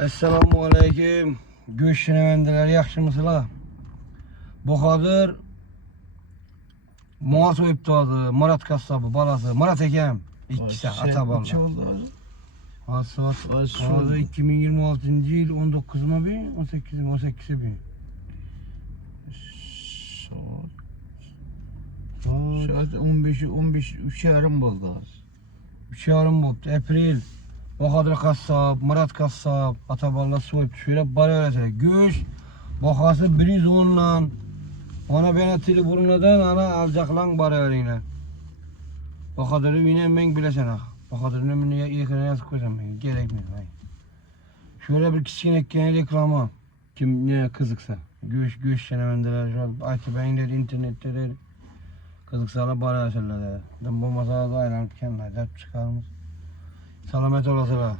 Assalamu aleyküm. Göçşenevendiler, yaxşımısılar? Bahadır Murat oyup doğdu. Murat kasabı, balası. Murat Ekem. İkisi ata bala. Kaç oldu abi? Hadi 2026 yıl 19 mu bir? 18 mi? 18'i bir. Saat 15 3 yarım oldu abi. 3 yarım oldu. April. Bahadır kasab, Murat kasab, ata bala soyup şöyle bana öğretir. Göç. Bakası 110 lan. Ona bana tili burunladan ana alacaklan bana öğrenler. Bahadır'ı yine ben bilesin ha. Bahadır'ın ömrünü yakına yazık koyacağım ben. Gerekmiyor. Şöyle bir küçük ekmeğe reklama. Kim ne kızıksa. Göç şenemendeler. Aytı beyinler, internetteler. Kızıksalar bana yaşarlar. Ben bu masada aylanıp kendine dert çıkarmış. Salamet olasılar.